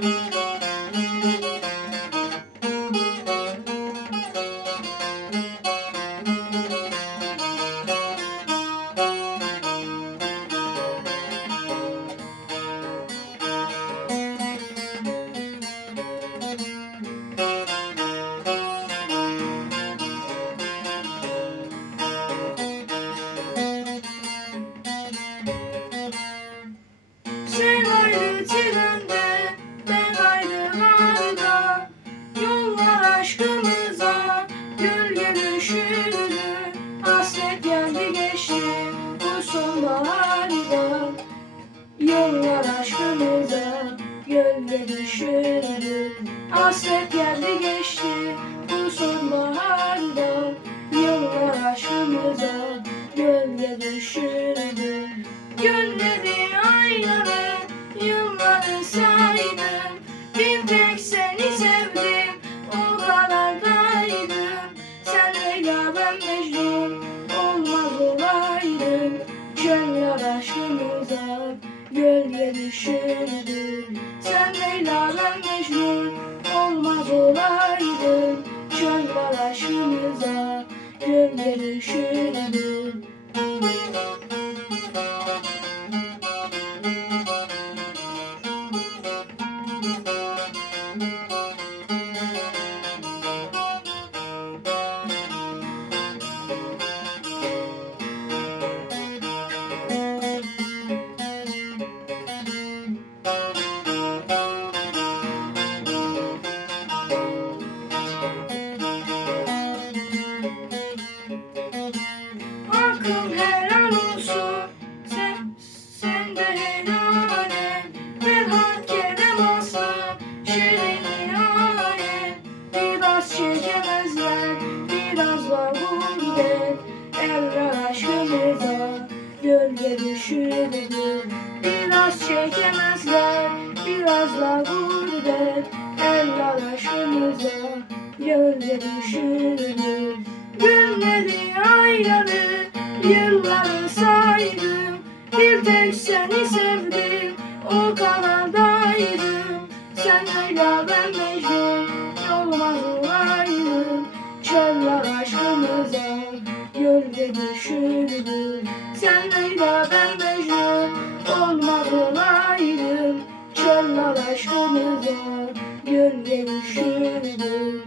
Sen aşkımıza, gölge düşürdü Hasret geldi geçti. Bu sonbaharda Yollar aşkımıza, gölge düşürdü Hasret geldi düşürdü Sen Leyla ben Mecnun, olmaz olaydım Çöller aşkımıza, gölge düşürdü gölge düşürdü Biraz çekemezler biraz var gurbet Eller aşkımıza gölge düşürdü Günleri aynalı Yılları saydım. Bir tek seni sevdim O kanadaydım. Sen Leyla ben ayrı Sen Leyla ben Mecnun Olmadım ayrı Çalma aşkımıza Gölge düşürdüm